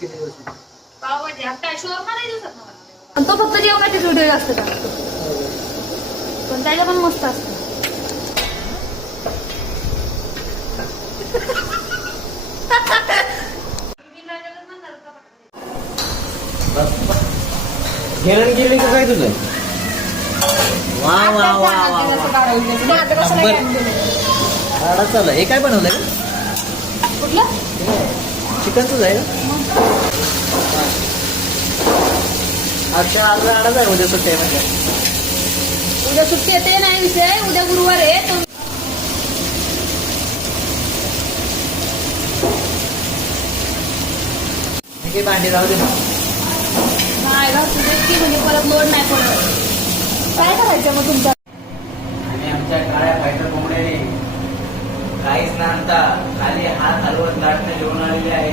किती दिवस पावभाजी हा काय शोरमा नाही दिसत ना मला. पण तो फक्त जेवणाचे व्हिडिओ असतो का पण त्याच्या पण मस्त असतं. घेणं गेले का काय तुझं? वा वा वा वा राडा चालू आहे. हे काय बनवलंय का? कुठलं चिकनचंच आहे का? अच्छा आज राडाच आहे. उद्या सुट्टी आहे म्हणजे उद्या सुट्टी आहे ते नाही विषय. उद्या गुरुवार आहे तो मी काही भांडी राहू दे ना. नाही का तुझे की म्हणजे परत लोड नाही पडत. काय करायचं मग तुमचं? आणि आमच्या काळ्या फायटर कोंबड्याने काहीच ना आणता खाली हात हलवत लाटणे जेवण आलेले आहे.